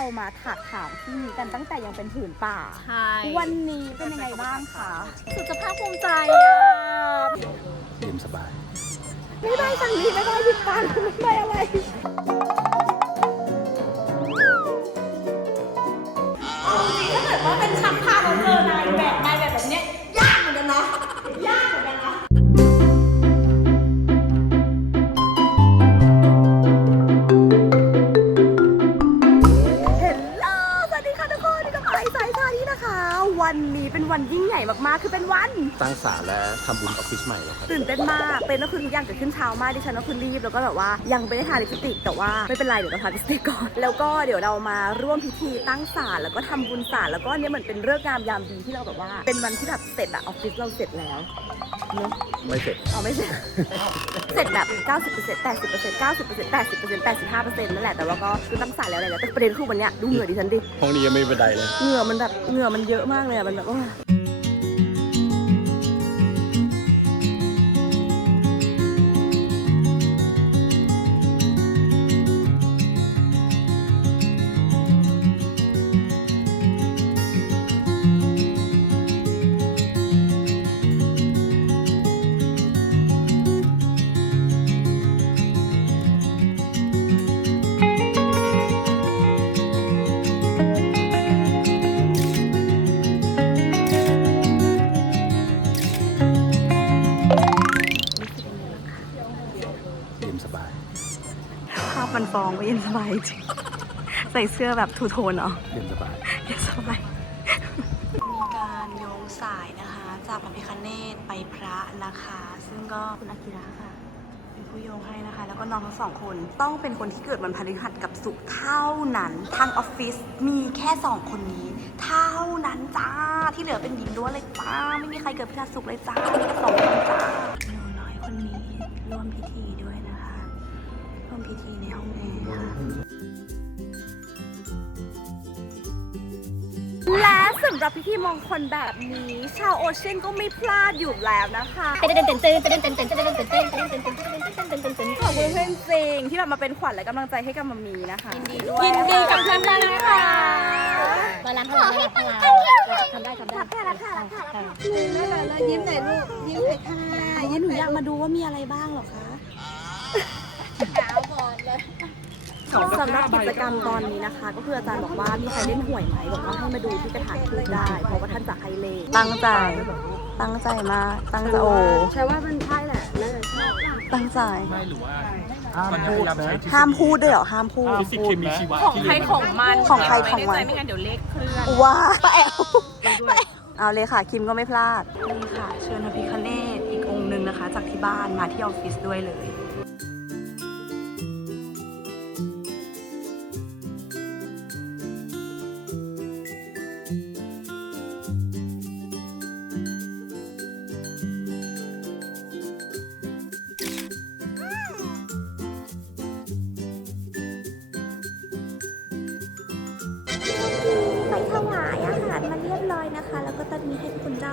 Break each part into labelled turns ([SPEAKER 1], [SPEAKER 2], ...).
[SPEAKER 1] เรามาถักถางที่นี้กันตั้งแต่ยังเป็นผืนป่า
[SPEAKER 2] ใช่
[SPEAKER 1] วันนี้เป็นยังไงบ้างคะ
[SPEAKER 2] สุดจะภาคภูมิใจอะ
[SPEAKER 3] เย็นสบาย
[SPEAKER 1] ไม่ได้สังลีไม่ได้ผิดปันไม่ได้อะไร
[SPEAKER 3] ตั้งศาลและทำบุญออฟฟิศใหม่แล้วครับ
[SPEAKER 1] ตื่นเต้นมาก เป็นก็คือทุกอย่างเกิดขึ้นเช้ามากดิฉันก็คือรีบแล้วก็แบบว่ายังไม่ได้ทาลิปสติกแต่ว่าไม่เป็นไรเดี๋ยวเราทาลิปสติกก่อน แล้วก็เดี๋ยวเรามาร่วมพิธีตั้งศาลแล้วก็ทำบุญศาลแล้วก็เนี่ยเหมือนเป็นเรื่องงามยามดีที่เราแบบว่า เป็นวันที่แบบเสร็จอะออฟฟิศเราเสร็จแล้วเนอะ
[SPEAKER 3] ไม่เสร็จ
[SPEAKER 1] เอาไม่เสร็จ เสร็จแบบ 90% 80% 90% 80% 85%นั่นแหละ แต่ว่าก็คือตั้งศาลแล้วอะไรแล้วแต่ประเด็นคือวันเนี้ยดูเหงื่อดิฉันดิ
[SPEAKER 3] ห้องนี้ยังไม่มีบันไดเลย
[SPEAKER 1] เหงื่อมันแบบเหงื่อมันเยอะมากเลยอะมันแบบว่า สบา
[SPEAKER 3] ย
[SPEAKER 1] ภาพมันฟองก็เย็นสบายจริง ใส่เสื้อแบบทูโทนเนาะ
[SPEAKER 3] เย็นสบาย
[SPEAKER 1] เย็นสบาย มีการโยงสายนะคะ จากพระพิคเนตไปพระนะคะ ซึ่งก็คุณอากิระค่ะ เป็นผู้โยงให้นะคะ แล้วก็น้องทั้งสองคนต้องเป็นคนที่เกิดวันพฤหัสกับศุกร์เท่านั้นทางออฟฟิศมีแค่สองคนนี้ เท่านั้นจ้าที่เหลือเป็นหญิงล้วนเลยจ้าไม่มีใครเกิดพฤหัสศุกร์เลยจ้ามีแค่สองคนจ้าหนูน้อยคนนี้ร่วมพิธี พิธีในห้องแอร์ค่ะและสำหรับพิธีมงคลแบบนี้ ชาวโอเชียนก็ไม่พลาดอยู่แล้วนะคะ
[SPEAKER 2] เต้นเต้นเต้นเต้นเต้นเต้นเต้นเต้นเต้นเต้นเต้นเต้นเต้นเต้นเต้นเต้นเต้นเต้นเต้น
[SPEAKER 1] ขอบคุณเพื่อนจริงที่แบบมาเป็นขวัญและกำลังใจให้กับมัมมีนะคะยินดีด้วย
[SPEAKER 2] ยินดีกับเพื่อนได้นะคะมาล้างพลังให้พลังทำได้ทำได้
[SPEAKER 1] ค่ะค่ะค่ะค่ะยิ้มหน่อยลูกยิ้มหน่อยค่ะยิ้มหนูอยากมาดูว่ามีอะไรบ้างเหรอคะ
[SPEAKER 2] ขาวบอดเลย
[SPEAKER 1] สำหรับกิจกรรมตอนนี้นะคะ ก็คืออาจารย์บอกว่ามีใครเล่นหวยไหมบอกว่าให้มาดูที่กระถางทูบได้ เพราะว่าท่านจะให้เลขตั้งใจ ตั้งใจมากตั้งใจโอ
[SPEAKER 4] ใช่ว่ามันใช่แหละน่าจะใช่
[SPEAKER 1] ตั้งใจ
[SPEAKER 5] ไม่หรือว่ามันพยายามใช้
[SPEAKER 1] ห้ามพูดด้วยเหรอห้ามพูด
[SPEAKER 5] ฟิสิกส์เคมีชีวะ
[SPEAKER 2] ของ
[SPEAKER 5] ที่
[SPEAKER 2] ใคร
[SPEAKER 5] เรียน
[SPEAKER 2] ของมัน
[SPEAKER 1] ของใครของมัน
[SPEAKER 2] ไม่งั้นเดี๋ยวเลขเคลื่อน
[SPEAKER 1] ว้าป้าแอลเอาเลยค่ะ คิมก็ไม่พลาดนี่ค่ะ เชิญพระพิคเนตอีกองค์หนึ่งนะคะ จากที่บ้านมาที่ออฟฟิศด้วยเลย นี้ให้คุณเจ้า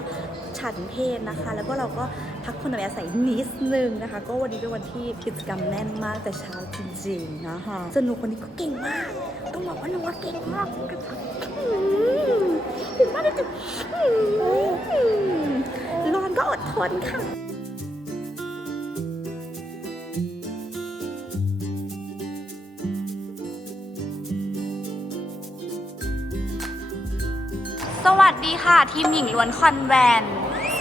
[SPEAKER 1] ฉันเพนนะคะ แล้วก็เราก็พักคนอาศัยนิดนึงนะคะ ก็วันนี้เป็นวันที่กิจกรรมแน่นมากแต่เช้าจริงๆนะคะส่วนหนูคนนี้ก็เก่งมาก ต้องบอกว่าหนูว่าเก่งมากอืมถึงมากเลยจ้ะอืมร้อนก็อดทนค่ะ ดีค่ะ ทีมหญิงล้วนคอนแวน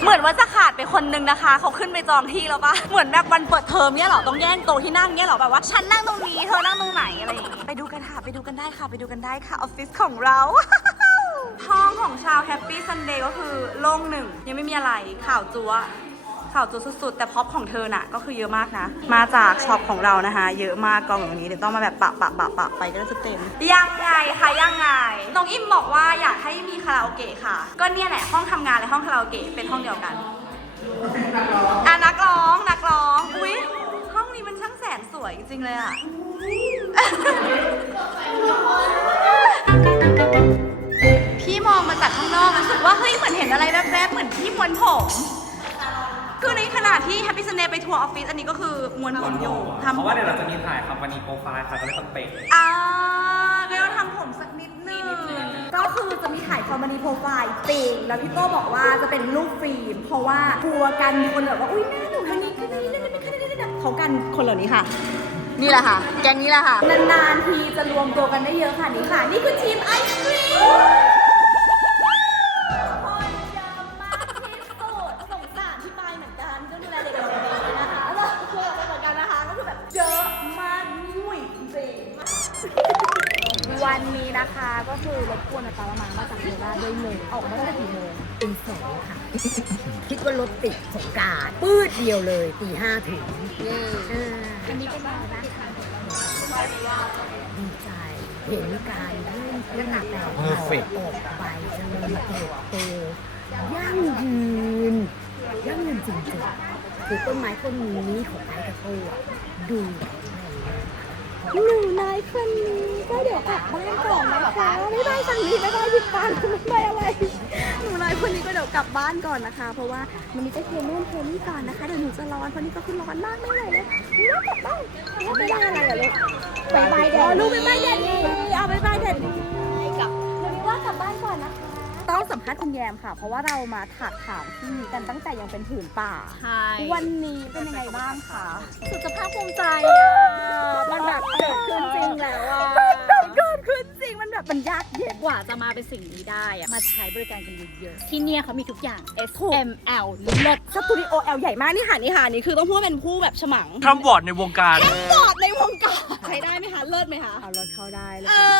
[SPEAKER 1] เหมือนว่าจะขาดไปคนนึงนะคะ เขาขึ้นไปจองที่แล้วปะเหมือนแบบวันเปิดเทอมเนี่ยเหรอ ต้องแย่งโต๊ะที่นั่งเนี่ยเหรอ แบบว่าฉันนั่งตรงนี้เธอนั่งตรงไหนอะไรอย่างงี้ไปดูกันค่ะ ไปดูกันได้ค่ะ ไปดูกันได้ค่ะออฟฟิศของเราห้องของชาวแฮปปี้ซันเดย์ก็คือโล่งหนึ่งยังไม่มีอะไรข่าวจัว ข่าวจุดสุดๆ แต่พ็อปของเธอน่ะก็คือเยอะมากนะ มาจากช็อปของเรานะคะ เยอะมากกองอย่างนี้เดี๋ยวต้องมาแบบปะปะปะปะไปก็จะเต็ม ยังไงคะยังไง น้องอิมบอกว่าอยากให้มีคาราโอเกะค่ะ ก็เนี่ยแหละห้องทำงานและห้องคาราโอเกะเป็นห้องเดียวกันอะนักร้องนักร้อง อุ๊ยห้องนี้มันช่างแสนสวยจริงๆเลยอะพี่มองมาจากข้างนอกรู้สึกว่าเฮ้ยเหมือนเห็นอะไรแวบๆเหมือนที่มวนผม ณะที่แฮปปี้ซันเดย์ไปทัวร์ออฟฟิศอันนี้ก็คือม้วนผมอยู่ทำ
[SPEAKER 5] เพราะว่าเดี๋ยวเราจะมีถ่ายครับวันนี้โปรไฟล์ค่ะก็เลยต้องเป๊ะ
[SPEAKER 1] อ่าเดี๋ยวทำผมสักนิดมันดีโปรไฟล์จริงแล้วพี่โก้บอกว่าจะเป็นรูปฟิล์มเพราะว่ากลัวกันมีคนแบบว่าอุ้ยหน้าหนูทางนี้ก็นี่นั่นไม่ได้นั่นเขากันคนเหล่านี้ค่ะ
[SPEAKER 6] นี่แหละค่ะ แกงนี้แหละค่ะ
[SPEAKER 1] นานๆทีจะรวมตัวกันได้เยอะค่ะนี่ค่ะ นี่คือทีมไอศครีม
[SPEAKER 2] นนี้นะคะ ก็คือรบกวนอาตามามาจากโคราชด้วยเลยออกมาตั้งแต่กี่โมง
[SPEAKER 7] ตีสองค่ะ คิดว่ารถติดสงกรารปื้ดเดียวเลยตีห้าถึง
[SPEAKER 2] เย้
[SPEAKER 7] อ่า
[SPEAKER 2] อันนี้เป็นอะไรบ้างคะ
[SPEAKER 7] ดีใจเห็นการเริ่มต้นแต่
[SPEAKER 3] Perfect
[SPEAKER 7] ออกไปเจริญเติบโตยั่งยืนยั่งยืนจริงๆคือต้นไม้ต้นนี้ของไอ้กระโต้อะดูแข็งแรงมาก
[SPEAKER 2] หนูน้อยคนนี้ก็เดี๋ยวกลับบ้านก่อนนะคะไม่ได้ฝั่งนี้ไม่ได้ผิดฟังไม่ได้อะไรหนูน้อยคนนี้ก็เดี๋ยวกลับบ้านก่อนนะคะ เพราะว่ามันนี้จะเทนู่นเทนี่ก่อนนะคะเดี๋ยวหนูจะร้อนเพราะนี่ก็คือร้อนมากไม่ไหวเลยหนูกลับบ้านแล้วไปได้อะไรเหรอลูกบายบายแดดลูกบายบายแดดดีเอาบายบายแดดดีกลับหนูว่า กลับบ้านก่อนนะคะ ต้องสัมภาษณ์คุณแยมค่ะ เพราะว่าเรามาถักถามที่นี่กันตั้งแต่ยังเป็นผืนป่า
[SPEAKER 1] ใช่
[SPEAKER 2] วันนี้เป็นยังไงบ้างคะสุขภาพภูมิใจอะมันแบบเกิดขึ้นจริงแล้วอะเกิดขึ้นจริงมันแบบมันยากเย็น
[SPEAKER 1] กว่าจะมาเป็นสิ่งนี้ได้อะมาใช้บริการกันเยอะๆที่เนี่ยเขามีทุกอย่าง S M L เลิศ
[SPEAKER 2] สตูดิโอแอลใหญ่มากนี่ค่ะนี่ค่ะนี่คือต้องพูดว่าเป็นผู้แบบฉมัง
[SPEAKER 5] คำวอร์ดในวงการ
[SPEAKER 2] ปอดในวงการใช้ได้ไหมคะเลิศไหมคะ
[SPEAKER 7] เอารถเข้าได้เลย
[SPEAKER 2] เออ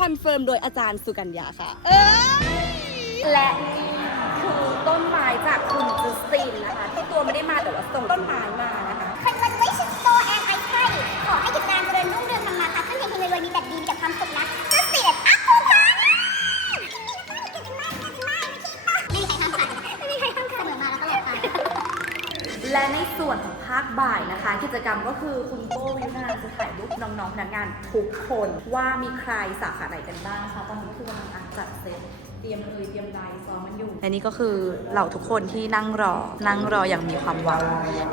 [SPEAKER 2] คอนเฟิร์มโดยอาจารย์สุกัญญาค่ะ เออและนี่คือต้นไม้จากคุณจูสตินนะคะที่ตัวไม่ได้มาแต่ว่าส่งต้นไม้มานะคะ
[SPEAKER 8] Congratulations Store and I ใช่ขอให้กิจการเจริญรุ่งเรืองทำมาค้าขึ้นเฮงๆรวยๆมีแต่ดีมีแต่ความสุขนะก็เสียดอัพภูพานไม่มีใครห้ามขันไม่มีใครห้ามขันเสมอมาแล้วตลอดไป
[SPEAKER 1] และในส่วนของ ภาคบ่ายนะคะ กิจกรรมก็คือคุณโก้วิวนาจะถ่ายรูปน้องๆพนักงานทุกคนว่ามีใครสาขาไหนกันบ้างนะคะตอนนี้คือกำลังอ่านจัดเซตเตรียมเอยเตรียมไดซ้อมมันอยู่
[SPEAKER 6] และนี่ก็คือเหล่าทุกคนที่นั่งรอ นั่งรออย่างมีความหวัง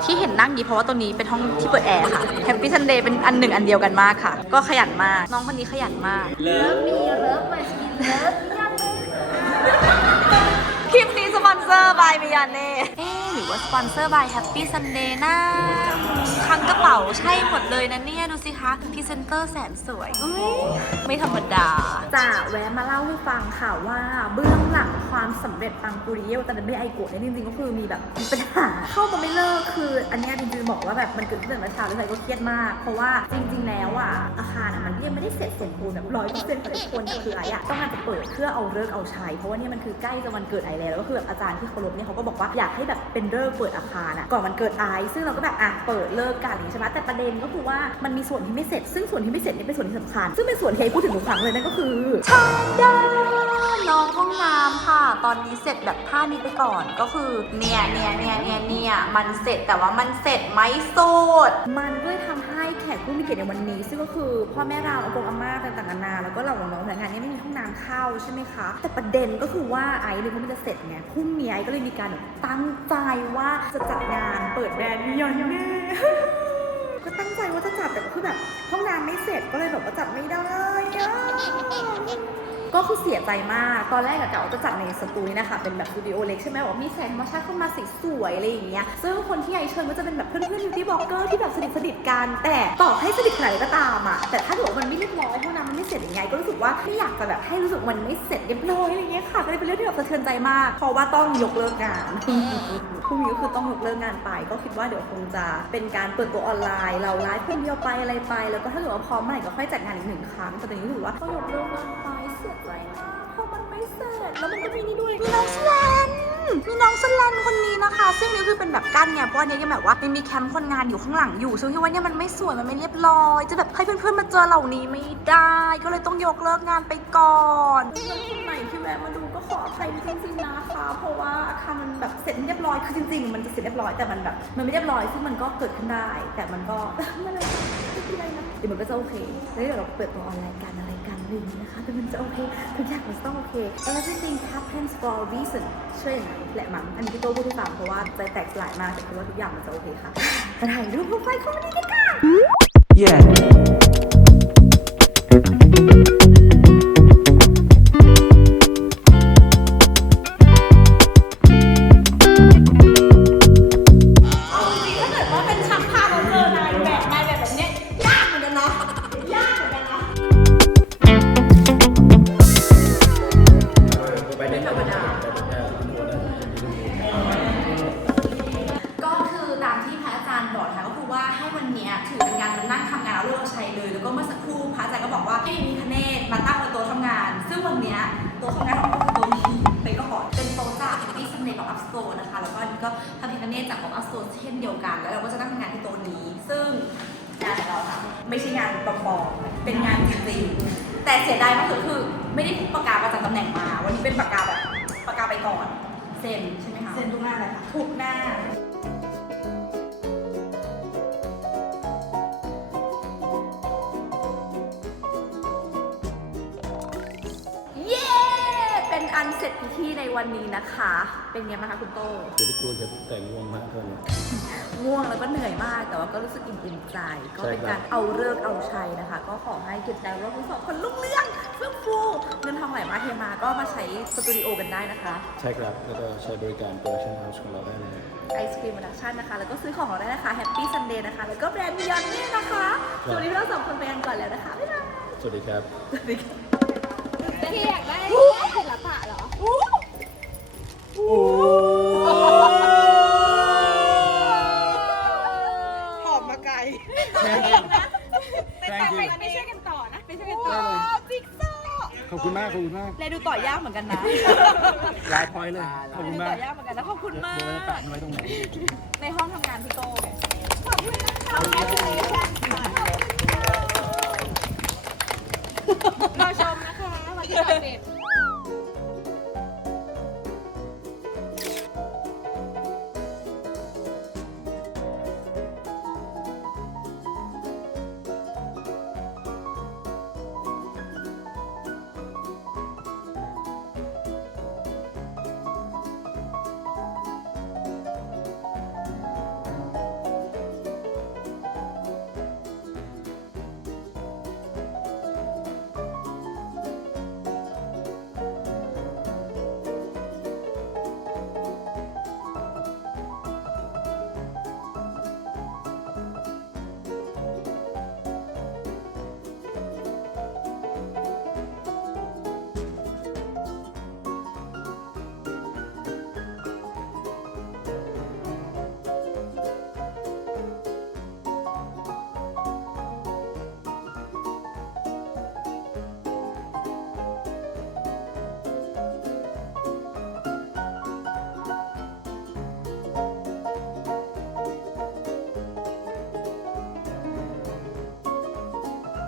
[SPEAKER 6] ที่เห็นนั่งดีเพราะว่าตรงนี้เป็นห้องที่เปิดแอร์ค่ะแฮปปี้ซันเดย์เป็นอันหนึ่งอันเดียวกันมากค่ะ ก็ขยันมาก น้องคนนี้ขยันมาก
[SPEAKER 8] เลิฟมีเลิฟมาชินเลิฟยัง
[SPEAKER 6] คลิปนี้สปอนเซอร์บายมิยาเน่เอ๊หรือว่าสปอนเซอร์บายแฮปปี้ซันเดย์นะทั้งกระเป๋าใช่หมดเลยนะเนี่ย ดูสิคะพรีเซนเตอร์แสนสวยอุ้ยไม่ธรรมดา
[SPEAKER 1] จะแวะมาเล่าให้ฟังค่ะว่าเบื้องหลังความสำเร็จปังปุริเยลแต่ไม่ไอโกะเนี่ยจริงๆก็คือมีแบบมีปัญหาเข้ามาไม่เลิกคือ อันเนี้ยจริงๆบอกว่าแบบมันเกิดขึ้นตั้งแต่เช้าเลยใครก็เครียดมาก เพราะว่าจริง ๆ แล้วอะอาคารอะมันยังไม่ได้เสร็จสมบูรณ์แบบร้อยเปอร์เซ็นต์ทุกคนคือไอ้อะต้องการจะเปิดเพื่อเอาเลิกเอาชัยเพราะว่านี่มันคือใกล้จะวันเกิดไอแล้วแล้วก็คือแบบอาจารย์ที่เคารพเนี่ยเขาก็บอกว่าอยากให้แบบเป็นเลิกษ์เปิดอาคารอะก่อนมันเกิดไอซ์ซึ่งเราก็แบบอะเปิดเลิกกันอย่างนี้ใช่ไหมแต่ประเด็นก็คือว่ามันมีส่วนที่ไม่เสร็จ ซึ่งส่วนที่ไม่เสร็จเนี่ยเป็นส่วนที่สำคัญซึ่งเป็นส่วนที่พูดถึงทุกครั้งเลยนั่นก็คือ
[SPEAKER 6] ชาดา ตอนนี้เสร็จแบบท่านี้ไปก่อนก็คือเนี่ยเนี่ยเนี่ยเนี่ยเนี่ยมันเสร็จแต่ว่ามันเสร็จไหมโสด
[SPEAKER 1] มันก็เลยทำให้แขกผู้มีเกียรติในวันนี้ ซึ่งก็คือพ่อแม่เราอากงอาม่าต่างๆนานาแล้วก็เหล่าน้องๆพนักงานเนี่ยไม่มีห้องน้ำเข้าใช่ไหมคะ แต่ประเด็นก็คือว่าไอ้เลยว่ามันจะเสร็จไงพรุ่งนี้ไอ้ก็เลยมีการตั้งใจว่าจะจัดงานเปิดแบรนด์ยอนแน่ก็ตั้งใจว่าจะจัดแต่ก็คือแบบห้องน้ำไม่เสร็จก็เลยแบบว่าจัดไม่ได้ ก็คือเสียใจมาก ตอนแรกอะกะว่าจะจัดในสตูนี่นะคะ เป็นแบบสตูดิโอเล็กใช่ไหมบอกว่ามีแสงธรรมชาติเข้ามาสีสวยอะไรอย่างเงี้ย ซึ่งคนที่ไอเชิญก็จะเป็นแบบเพื่อนๆบิวตี้บล็อกเกอร์ที่แบบสนิทสนิทกัน แต่ต่อให้สนิทขนาดไหนก็ตามอะ แต่ถ้าเกิดว่ามันไม่เรียบร้อยห้องน้ำมันไม่เสร็จอยังไง ก็รู้สึกว่าไม่อยากจะแบบให้รู้สึกมันไม่เสร็จเรียบร้อยอะไรเงี้ยค่ะ ก็เลยเป็นเรื่องที่แบบสะเทือนใจมาก เพราะว่าต้องยกเลิกงานพรุ่งนี้ก็คือต้องยกเลิกงานไป ก็คิดว่าเดี๋ยวคงจะเป็นการเปิดตัวออนไลน์ เราไลฟ์คนเดียวไปอะไรไป แล้วก็ถ้าเกิดว่าพร้อมเมื่อไหร่ก็ค่อยจัดงานอีกหนึ่งครั้งแต่ตอนนี้รู้ว่าต้องยกเลิกงานไปเสียใจมากเพราะมันไม่เสร็จแล้วมันก็มีนี่ด้วย
[SPEAKER 6] มีน้องสแลนมีน้องสแลนคนนี้นะคะ ซึ่งนี่คือเป็นแบบกั้นเนี่ยเพราะว่าเนี่ยยังแบบว่ามันมีแคมป์คนงานอยู่ข้างหลังอยู่ซึ่งที่ว่าเนี่ยมันไม่สวยมันไม่เรียบร้อย จะแบบให้เพื่อนๆมาเจอเหล่านี้ไม่ได้ ก็เลยต้องยกเลิกงานไปก่อน
[SPEAKER 1] เพื่อนคนไหนที่แวะมาดูก็ขออภัยจริงๆนะคะ เพราะว่าอาคารมันแบบเสร็จไม่เรียบร้อยคือจริง ๆ มันจะเสร็จเรียบร้อยแต่มันแบบมันไม่เรียบร้อยซึ่งมันก็เกิดขึ้นได้ แต่มันก็ไม่เป็นไรไม่เป็นไรนะเดี๋ยวมันก็จะโอเคแล้วเดี๋ยวเราเปิดตัวออนไลน์กันอะไร กันอะไรอย่างนะคะ แต่มันจะโอเค ทุกอย่างมันต้องโอเค everything happens for a reason เชื่ออย่างนั้นแหละมั้งอันนี้พี่โต้พูดให้ฟังเพราะว่าใจแตกสลายมากแต่คิดว่าทุกอย่างมันจะโอเคค่ะถ่ายรูปโปรไฟล์เข้ามาดีกันค่ะ
[SPEAKER 9] Yeah.
[SPEAKER 1] เนตจากของอัพสโตร์เช่นเดียวกัน แล้วเราก็จะนั่งทำงานที่โต๊ะนี้ ซึ่งงานของเราค่ะไม่ใช่งานปลอมๆเป็นงานจริงๆแต่เสียดายมากคือคือไม่ได้พกปากกาประจำตำแหน่งมา วันนี้เป็นปากกาแบบปากกาไปก่อน เซ็นใช่ไหมคะเซ็นทุกหน้าเลยค่ะทุกหน้า เป็นอันเสร็จพิธีในวันนี้นะคะ เป็นไงบ้างคะคุณโต
[SPEAKER 3] จะได้กลัวจะแต่งง่วงมากเท่านั้น
[SPEAKER 1] ง่วงแล้วก็เหนื่อยมาก แต่ว่าก็รู้สึกอิ่มอิ่มใจ ก็เป็นการเอาเลิกษ์เอาชัยนะคะ ก็ขอให้กิจการเราทั้งสองคนลุ่งเรื่องเฟื่องฟูเงินทองไหลมาเทมาก็มาใช้สตูดิโอกันได้นะคะ
[SPEAKER 3] ใช่ครับแล้วก็ใช้บริการโปรดักชั่นเฮาส์ของเราได้เลย
[SPEAKER 1] ไอศครีมโปรดักชั่นนะคะ แล้วก็ซื้อของเราได้นะคะ Happy Sunday นะคะ แล้วก็แบรนด์มิยอนนี่นะคะสวัสดีเราสองคนไปกันก่อนแล้วนะคะบ๊ายบาย
[SPEAKER 3] สวัสดีครับ
[SPEAKER 1] สวัสดีค่ะ
[SPEAKER 2] พี่อยากได้ศิลปะเห
[SPEAKER 10] ขอบคุณมากขอบคุณมาก
[SPEAKER 1] เลยดูต่อยากเหมือนกันนะ
[SPEAKER 10] ลายพอยเลย ขอบคุณ
[SPEAKER 1] ดู
[SPEAKER 10] มา
[SPEAKER 1] ต่
[SPEAKER 10] ก
[SPEAKER 1] อยากเหมือนกันนะขอบคุณมาก
[SPEAKER 10] เดี๋ยวเราจะแปะมันไว้ตรงไหน
[SPEAKER 1] ในห้องทำงานพี่โก้ไง
[SPEAKER 2] รอชมนะคะวันที่สามสิบ